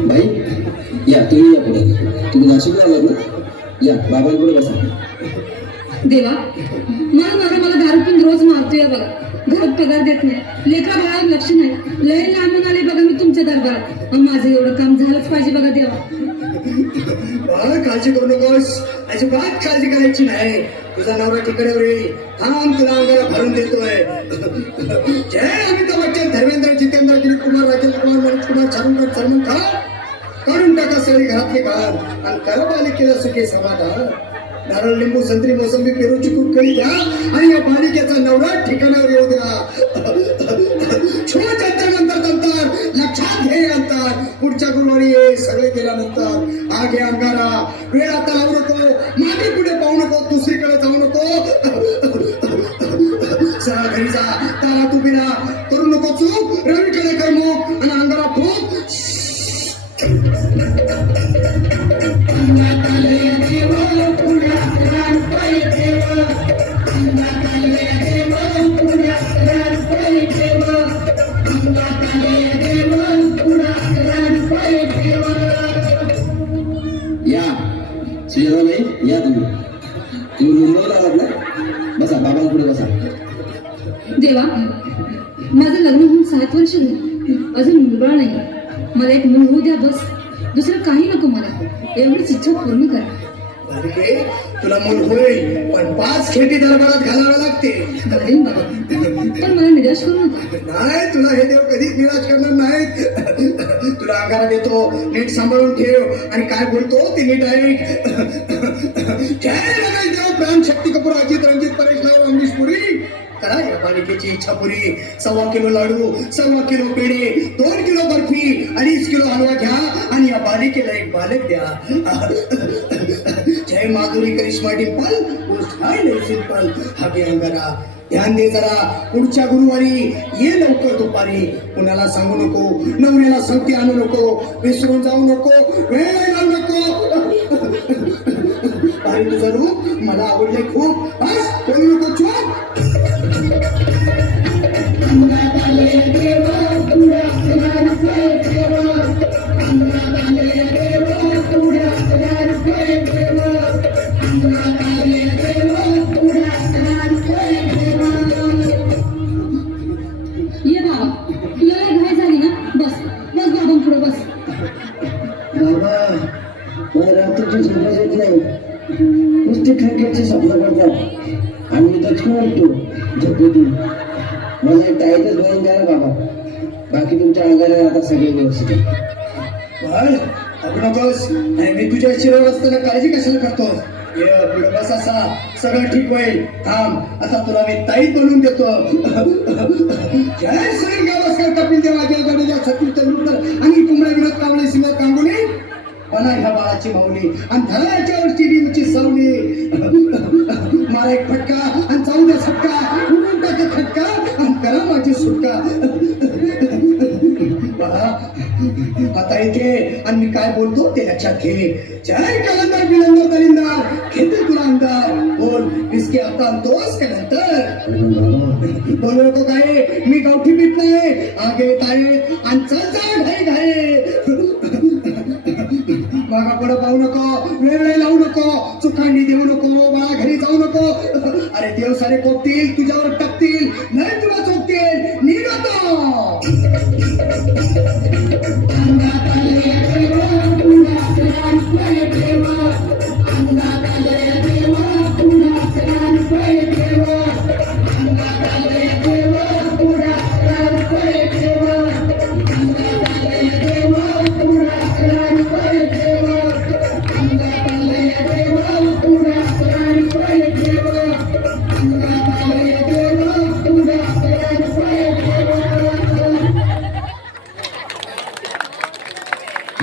बाई या तुम्ही या पुढे. तुम्ही नाशिकला आलात ना? या बाबांपुढे बसा. देवा मला दारू पिऊन रोज मारतोय बघा. घरात पगार देत नाही, लेकरा बाळावर लक्ष नाही. लय लांबून आले बघा मी तुमच्या दरबारात. माझं एवढं काम झालंच पाहिजे बघा देवा. काळजी करू नकोस, अजिबात काळजी करायची नाही. तुझा नवरा ठिकाणावर येईल. थांब, तुला अंगाला भरून देतोय. जय अमिताभ बच्चन, धर्मेंद्र, जितेंद्र, दिलीप कुमार, राजेंद्र कुमार, मनोज कुमार, शाहरुख खान, सलमान खान काढून टाका सगळी घरातले काम आणि करा बालिकेला सुखी समाधान. नारळ, लिंबू, संत्री, मोसंबी, पेरू, चिकू कळी द्या आणि या बालिकेचा नवरा ठिकाणावर येऊ द्या. नंतर लक्षात घे अंतर. पुढच्या गुरुवारी ये. सगळे गेल्यानंतर आगे अंगारा. वेळ आता लावू नको, मागे पुढे पाहू नको, दुसरीकडे जाऊ नको. सरळ घरी जा. तारा तू बिना करू नको चूक. रवीकडे कर मुख आणि अंगारा फूक. या सुजाताबाई, या तुम्ही मुंबईला आलात ना? बसा, बाबांपुढे बसा. देवा माझं लग्न होऊन 7 वर्ष झाली, अजून मुलबाळ नाही. मला एक मूल होऊ द्या बस. दुसरं काही नको मला. एवढीच इच्छा पूर्ण करा. बालिके, तुला मूल होईल, पण 5 खेटी दरबारात घालावे लागते. करेन बाबा, पण मला निराश करू नका. नाही, तुला हे देव कधीच निराश करणार नाहीत. तुला आगारा देतो, नीट सांभाळून ठेव आणि काय बोलतो ते नीट ऐक. जय रमेश देव, प्राण, शक्ती कपूर, अजित, रंजित, परेश राव, अमरीश पुरी. करा या बालिकेची इच्छा पुरी. 1.25 किलो लाडू, 1.25 किलो पेढे, 2 किलो बर्फी, 2.5 किलो हलवा घ्या आणि या बालिकेला एक बालक द्या. जय माधुरी, करिश्मा, डिंपल, सिंपल. हागे अंगारा. ध्यान दे जरा. पुढच्या गुरुवारी ये लवकर दुपारी. कुणाला सांगू नको, नवऱ्याला संगती आणू नको, विसरून जाऊ नको, वेळ लावू नको. भारी तुझं रूप मला आवडले खूप. बस बोलू नको, चूप. ये बाबा, तुला लय घाई झाली ना? बस बस बाबांपुढे बस. बाबा, मला रात्रीची झोपच येत नाही. नुसते क्रिकेटचे स्वप्न पडतात आणि मी दचकून उठतो झोपेतून. मला एक टाईटच बहीण द्या ना बाबा. बाकी तुमच्या अंगाला आता सगळे व्यवस्थित आहे. बाळ, अगं नकोस. आणि मी तुझ्या शिरोवर असताना काळजी कशाला करतो? ये पुढे बस. असा सगळं ठीक होईल. थांब, आता तुला मी ताईत बनवून देतो. जय श्री गावस्कर, कपिल देव, अजय गडेजा, सतीश तेंडुलकर आणि कुंबळे, विनोद कांबळे, सिंह कांगुली. बना ह्या बाळाची माऊली आणि धरा याच्यावरची रीमची सावली. मला एक फटका आणि जाऊ दे सटका. उडून टाका खटका आणि करा माझी सुटका. आता इथे आणि मी काय बोलतो ते लक्षात घे. जय कलंदर, बिलंदर, दलिंदर, घेते तुला अंदार. बोल, बिस्के आता आणतोस का नंतर? बोलू नको काय, मी गावठी पीठ नाही. आगे येत आहे आणि चल घाई घाई. मागा पुढे पाहू नको, वेळ लावू नको, चुकांडी देऊ नको, मला घरी जाऊ नको. अरे देव सारे कोपतील, तुझ्यावर टाकतील, नाही तुला चोपतील. निघतो. अंगात आले देवा, पुन्हा